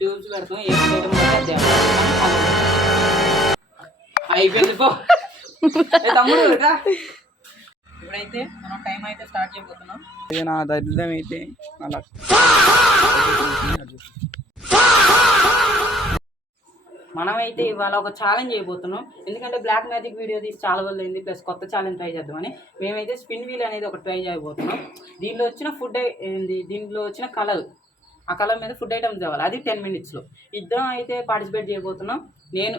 Tubes పెడతాం ఏ item అయిపోయింది పో తమ్ముడు ఇప్పుడైతే మనం టైం అయితే స్టార్ట్ చేయబోతున్నాం. ఇది నా దరిద్రం అయితే అలా మనమైతే ఇవాళ ఒక ఛాలెంజ్ చేయబోతున్నాం. ఎందుకంటే బ్లాక్ మ్యాజిక్ వీడియో తీసి చాలా రోజులు అయింది, ప్లస్ కొత్త ఛాలెంజ్ ట్రై చేద్దామని మేమైతే స్పిన్ వీల్ అనేది ఒక ట్రై చేయబోతున్నాం. దీనిలో వచ్చిన ఫుడ్ ఏంది, దీనిలో వచ్చిన కలర్, ఆ కలర్ మీద ఫుడ్ ఐటమ్స్ తేవాలి. అది 10 minutesలో. ఇద్దరం అయితే పార్టిసిపేట్ చేయబోతున్నాం. నేను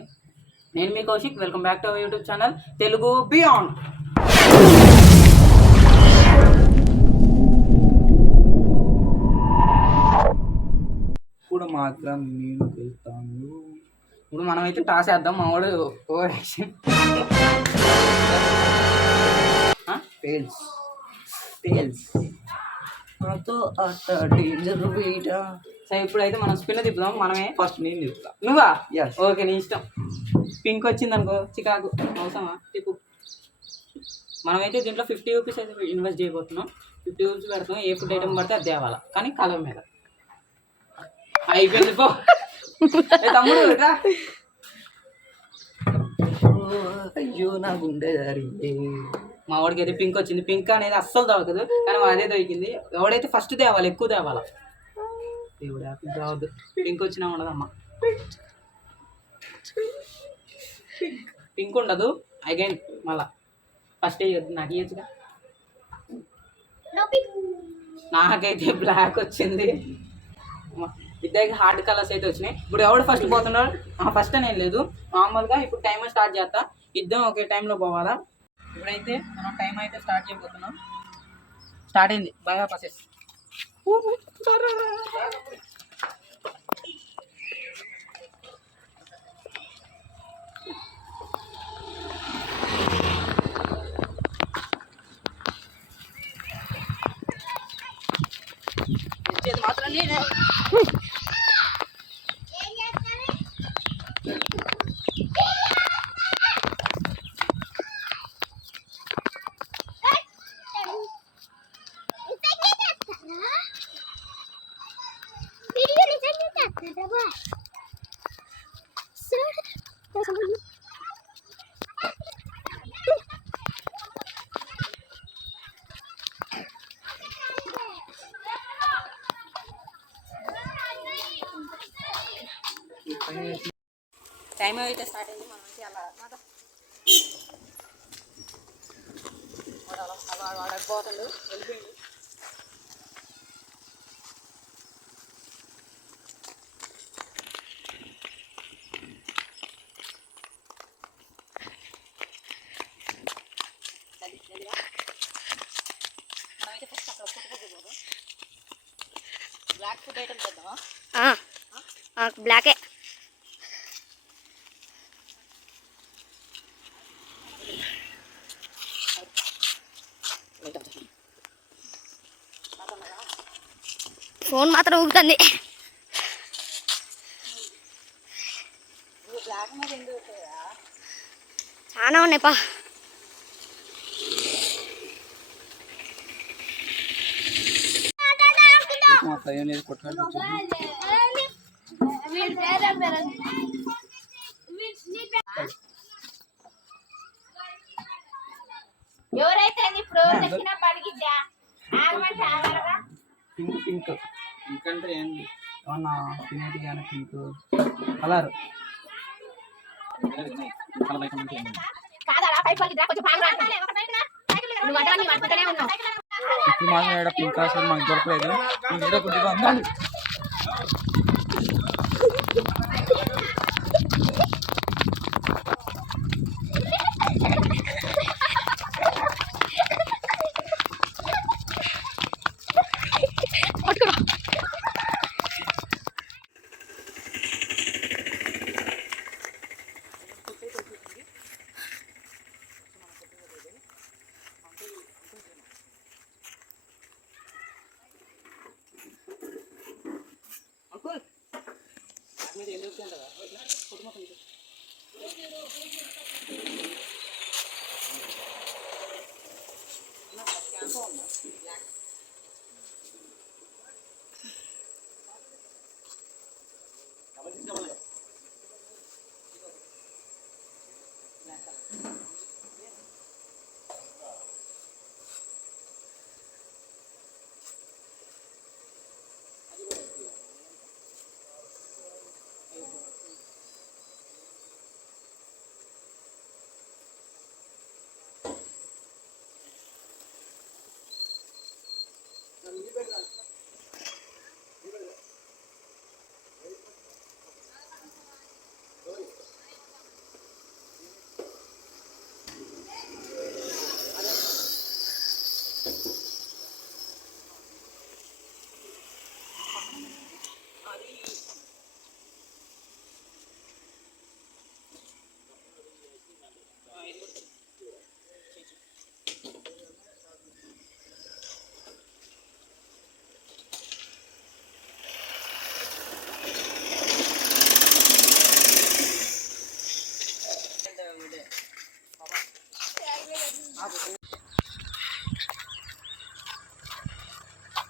మీ Kaushik. Welcome back to our YouTube channel Telugu beyond. ఇప్పుడు మాత్రం నేను వెళ్తాను. ఇప్పుడు మనమైతే టాస్ వేద్దాం. మా వాడు ఓవర్ యాక్షన్. సరే ఇప్పుడైతే మనం స్పిన్ తిప్పుదాం. మనమే ఫస్ట్. నేను తిప్పుతా. నువ్వా? ఓకే, నీ ఇష్టం. పింక్ వచ్చింది అనుకో చికాకు, అవసరమా? తిప్పు. మనమైతే దీంట్లో 50 రూపీస్ అయితే ఇన్వెస్ట్ చేయబోతున్నాం. 50 రూపీస్ పెడతాం. ఏ ఫుడ్ ఐటమ్ పడితే అది తేవాలా, కానీ కలర్ మీద. అయిపోయింది పో తమ్ముడు. అయ్యో నా గుండె జరిగింది. మా వాడికి అయితే పింక్ వచ్చింది. పింక్ అనేది అస్సలు దొరకదు, కానీ అదే దొరికింది. ఎవడైతే ఫస్ట్ తేవాలి, ఎక్కువ తేవాలా. దేవుడా పింక్ రావద్దు. పింక్ వచ్చినా ఉండదమ్మా. పింక్ ఉండదు. అగైన్ మళ్ళా ఫస్ట్ వేయద్దు. నాకు ఇవ్వచ్చుగా. నాకైతే బ్లాక్ వచ్చింది. ఇద్దరికి హార్డ్ కలర్స్ అయితే వచ్చినాయి. ఇప్పుడు ఎవడు ఫస్ట్ పోతున్నాడు? ఫస్ట్ నేను లేదు, నార్మల్గా ఇప్పుడు టైమర్ స్టార్ట్ చేస్తా. ఇద్దరం ఒకే టైంలో పోవాలా. ఇప్పుడైతే మనం టైం అయితే స్టార్ట్ చేయబోతున్నాం. స్టార్ట్ అయింది. బాగా పసెస్. మాత్రం నేను టైం అయితే స్టార్ట్ అయింది. మనం అయితే అలా వాడకపోతుండు, వెళ్ళిపోయింది. మనమైతే ఫస్ట్ అక్కడ ఫుడ్ బ్లాక్ ఫుడ్ ఐటమ్ చేద్దామా? బ్లాకే. ఫోన్ మాత్రం ఊగుతుంది. చాలా ఉన్నాయి పా. ఎవరైతే ఇప్పుడు దక్షిణ పడిగిద్దా పింక్ పింక్ పింక్ అంటే ఏంటి? ఏమన్నా తినేది కానీ పింక్ కలర్. ఇప్పుడు మాత్రం పింక్ అసలు మాకు దొరకలేదు. ఏదో కొద్దిగా ఉండాలి.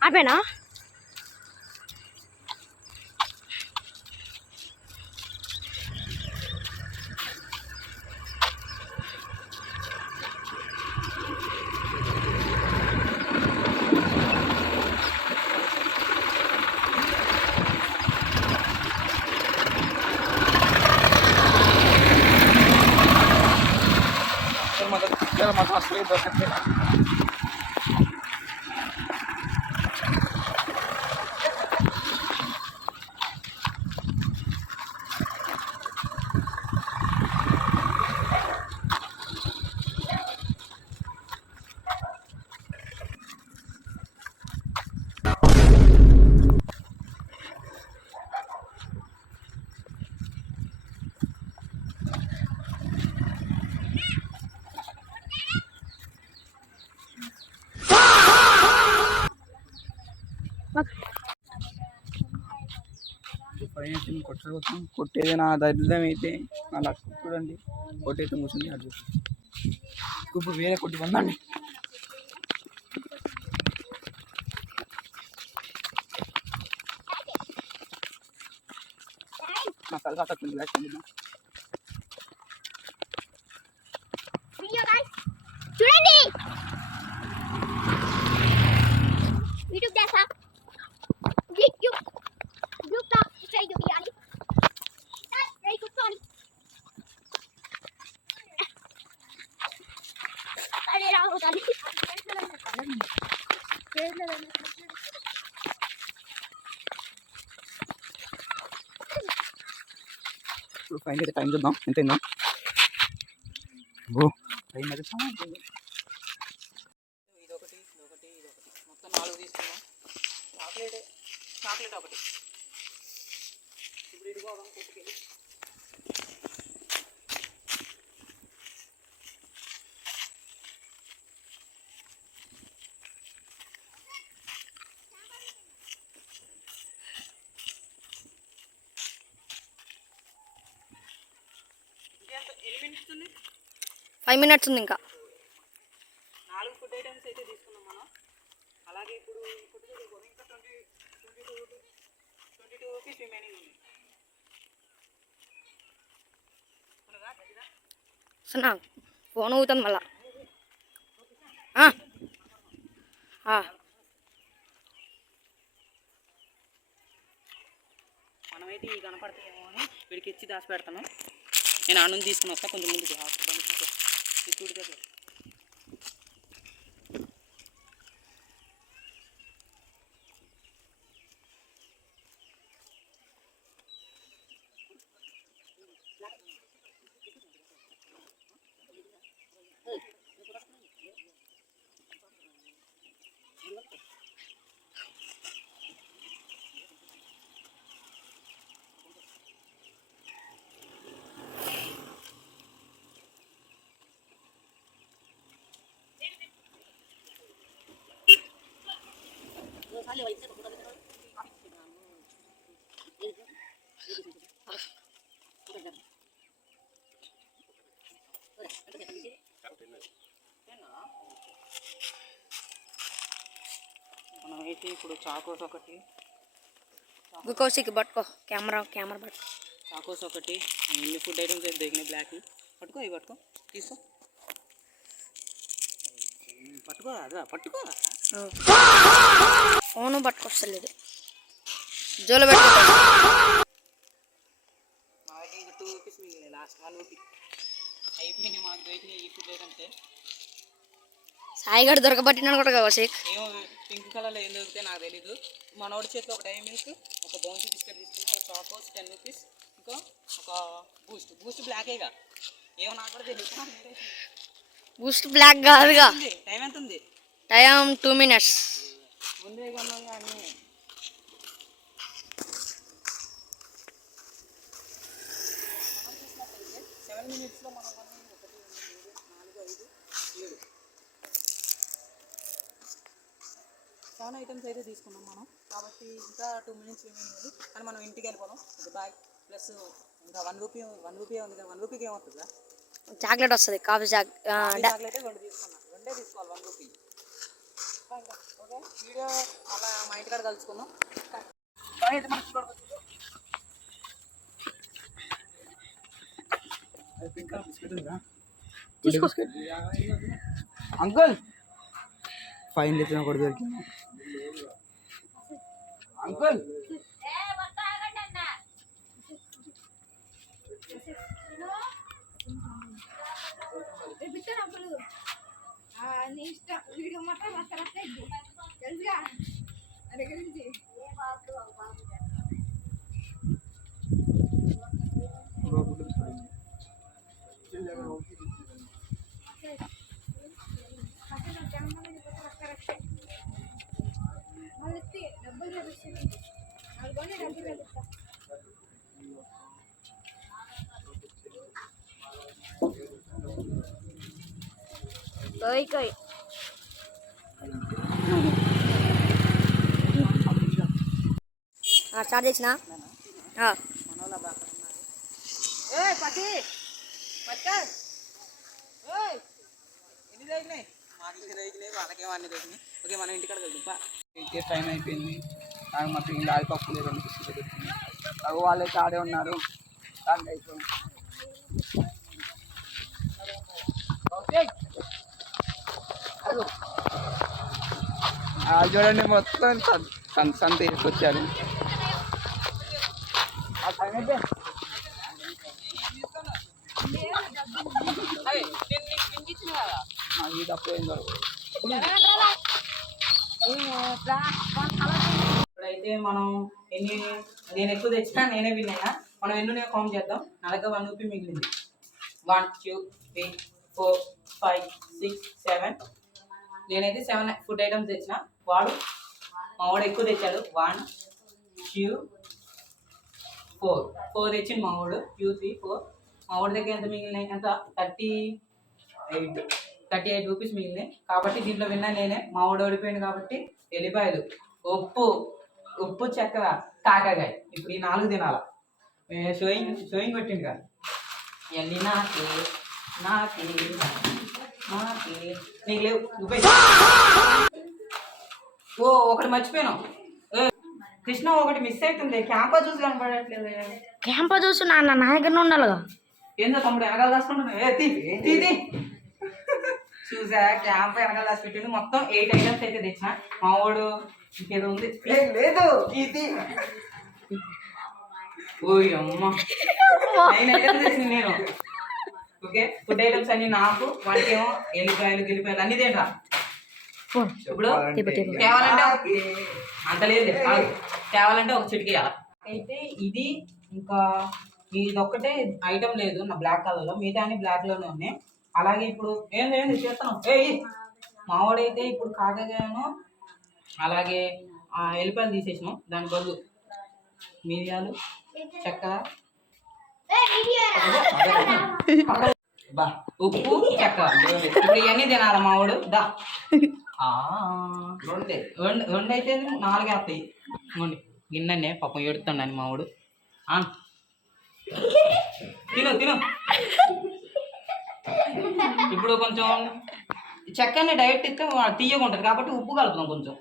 ఆపేనా మాకు అసలు దొరకట్లేదు. పైన కొట్టడం కొట్టేది నా దరిద్రం అయితే నా లక్ చూడండి. కొట్టయితే కూర్చుంది అది ఇప్పుడు వేరే కొట్టి పొందండి. నా తల బ్లాక్ చూడండి యూట్యూబ్ చేసా ఇప్పుడు ఫైన్ అయితే టైం చూద్దాం ఎంతైందో. ఓ టైం అయితే ఇదొకటి మొత్తం 4 తీసుకున్నాం. చాక్లెట్ ఒకటి. ఇప్పుడు ఇదిగోదాం కొట్టుకెళ్ళి. ఎన్ని మినిట్స్ ఉంది? 5 minutes ఉంది ఇంకా. 4 ఫుడ్ ఐటమ్స్ అయితే తీసుకున్నాం మనం. అలాగే ఇప్పుడు ఫుడ్ ఇంకా 22 రూపీస్ రిమైనింగ్ ఉంది. సన్నా ఫోన్ అవుతుంది మళ్ళా. మనమైతే ఈ కనపడతాయేమో అని వీడికి ఇచ్చి దాచి పెడతాను. నేను ఆడ నుంచి తీసుకుని వస్తా కొంచెం ముందుకి చూడు దగ్గర. మనమైతే ఇప్పుడు చాకోస్ ఒకటి, కౌశిక్ పట్టుకో కెమెరా పట్టుకో. చాకోస్ ఒకటి, ఎన్ని ఫుడ్ ఐటమ్స్ అయితే దొరికినాయి బ్లాక్. పట్టుకో ఇవి పట్టుకో తీసుకో పట్టుకో అదా పట్టుకో. ఫోను పట్టుకొస్తలేదు జోలో పెట్టుకో. మాకు ఇంకా 2 రూపీస్ మిగిలినాయి. లాస్ట్ 1 రూపీ అయిపోయినాయి మాకు దొరికినాయి ఈ ఫుడ్ ఐటమ్స్. సాయిగడు దొరకబట్టినాను కూడా కౌశిక్. ఏమో పింక్ కలర్లో ఏం దొరికితే నాకు తెలీదు. మనోడి చేతిలో ఒక డైరీ మిల్క్, ఒక బౌన్సీ బిస్కెట్ తీసుకున్నా, ఒక చాకోస్ 10 రూపీస్, ఇంకా ఒక బూస్ట్ బ్లాకేగా. ఏమో నాకు కూడా తెలియదు. బూస్ట్ బ్లాక్ కాదుగా. టైం ఎంత ఉంది? Time 2 minutes. ముందే కొన్నాం కానీ 7 minutesలో మనం 1 2 3 4 5 7 చాలా ఐటమ్స్ అయితే తీసుకున్నాం మనం. కాబట్టి ఇంకా 2 minutes రిమైనింగ్ ఉంది. కానీ మనం ఇంటికి వెళ్ళిపోదాం. ఒక బాయ్ ప్లస్ ఇంకా 1 రూపీ ఉంది కదా. 1 రూపీకి ఏమవుతుందా? చాక్లెట్ వస్తుంది. కాఫీ చాక్లెట్ చాక్లెట్ 2 తీసుకున్నాం. 2 తీసుకోవాలి 1 రూపీ. వీడియో అలా మా ఇంటికాడ కలుసుకున్నాం. అంకుల్ ఫైన్ తెచ్చిన ఒకటి దొరికింది అంకుల్. నీ ఇష్టం వీడియో మాత్రం తెలుసుగా దగ్గర నుంచి డబ్బులు చదివిస్తుంది డబ్బులు చదివిస్తా. కోయ్ కోయ్ చార్జ్ చేసిన ఓకే మనం ఇంటికాడ వెళ్దాం. ఇంకే టైం అయిపోయింది. నాకు మాకు ఇంకా లాలిపప్పు లేదు అనిపిస్తుంది. అవి వాళ్ళైతే ఆడే ఉన్నారు. దానికి అయిపోయింది. చూడండి మొత్తం సంత తీసుకొచ్చారు. ఆ టైం అయితే ఈ తప్పు ఏం దొరకదు. ఇప్పుడైతే మనం నేను ఎక్కువ తెచ్చినా నేనే విన్ అయినా. మనం ఎన్ని కౌంట్ చేద్దాం. నా దగ్గర 1 రూపీ మిగిలింది. 1 2 3 4 5 6 7. నేనైతే 7 ఫుడ్ ఐటమ్స్ తెచ్చిన. మా వాడు ఎక్కువ తెచ్చాడు. 1 2 4 తెచ్చింది మా వాడు. 2 3 4. మా వాడి దగ్గర ఎంత మిగిలినాయి? ఎంత 38 రూపీస్ మిగిలినాయి. కాబట్టి దీంట్లో విన్నా నేనే. మా వాడు ఓడిపోయింది కాబట్టి ఎల్లిపాయలు, ఉప్పు చక్కెర, కాకరకాయ. ఇప్పుడు ఈ 4 తినాలా. షోయింగ్ కొట్టింది కదా. ఇవన్నీ నాకే నీకు లేవు. ఓ ఒకటి మర్చిపోయాను. కృష్ణ ఒకటి మిస్ అవుతుంది. క్యాంపా జ్యూస్ కనపడట్లేదు. క్యాంపా జ్యూస్ నా దగ్గర ఉండాలిగా. ఏందో తమ్ముడు వెనకాల దాచుకుంటున్నా. చూసా క్యాంప్ వెనకాల దాచి పెట్టింది. మొత్తం 8 ఐటమ్స్ అయితే తెచ్చిన. మా వాడు ఇంకేదో ఉంది. లేదు ఓయ్ అమ్మ 9 ఐటమ్స్ తెచ్చింది నేను. ఓకే ఫుడ్ ఐటమ్స్ అన్ని నాకు. వాటికి ఏమో గిల్లిపాయలు అన్ని తింటా. ఇప్పుడు తేవాలంటే అంత లేదు. తేవాలంటే ఒక చిటికి అయితే ఇది ఇంకా ఇదొక్కటే ఐటమ్ లేదు నా బ్లాక్ కలర్లో. మిగతా అన్ని బ్లాక్లోనే ఉన్నాయి. అలాగే ఇప్పుడు ఏంది చేస్తాను. మావాడైతే ఇప్పుడు కాకగాను అలాగే ఎల్లిపాయలు తీసేసినాం. దాని బదులు మిరియాలు, చక్కెర, ఉప్పు, చక్కెర. ఇప్పుడు ఇవన్నీ తినాలి మావాడు. దా 2 అయితే 4 వస్తాయి. గిన్నె పాపం ఏడుతుండని మావాడు. తిను ఇప్పుడు కొంచెం చక్కెరని డైరెక్ట్ ఇస్తే తీయగా ఉంటుంది కాబట్టి ఉప్పు కలుపుదాం కొంచెం.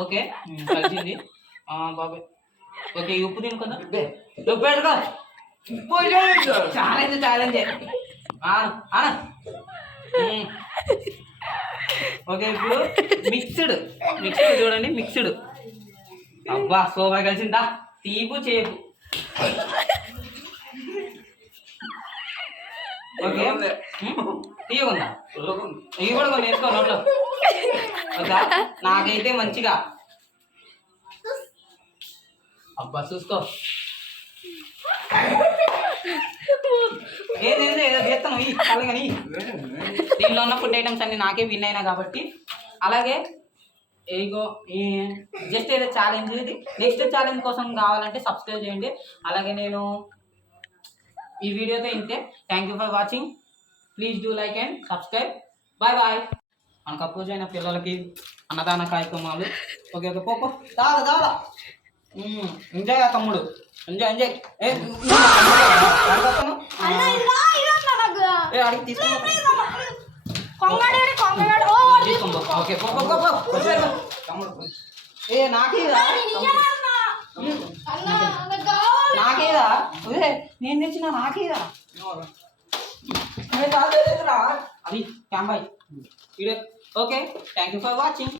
ఓకే కలిసింది బాబాయ్. ఓకే ఈ ఉప్పు తిను కదా. ఉప్పు పెట్టుకో. ఛాలెంజ్ ఓకే ఇప్పుడు మిక్స్డ్ చూడండి. మిక్స్డ్ అబ్బా సోబా కలిసిందా. తీపు చేపు. ఓకే తీయకుందా ఇవి కూడా కొన్ని వేసుకో నోట్లో. ఓకే నాకైతే మంచిగా అబ్బా చూసుకో. ఏదో చేస్తాను ఈ అలాగని. దీనిలో ఉన్న ఫుడ్ ఐటమ్స్ అన్ని నాకే విన్ అయినా కాబట్టి. అలాగే ఇగో ఈ జస్ట్ ఏదో ఛాలెంజ్. ఇది నెక్స్ట్ ఛాలెంజ్ కోసం కావాలంటే సబ్స్క్రైబ్ చేయండి. అలాగే నేను ఈ వీడియోతో ఇంతే. Thank you for watching. Please do like and subscribe. Bye. మనకు అపోజ్ అయిన పిల్లలకి అన్నదాన కార్యక్రమాలు. ఓకే పోకో దాదా ఎంజాయ్ తమ్ముడు ఎంజాయ్. అడిగి తీసుకున్నా కొంగడాడు కొంగడాడు ఓ తీసుకో ఓకే పో పో పో తమ్ముడు ఏ నాకేదా అన్న నాకు కావాలి నాకేదా నేను తెచ్చిన నాకేదా అది క్యాంబాయ్ okay thank you for watching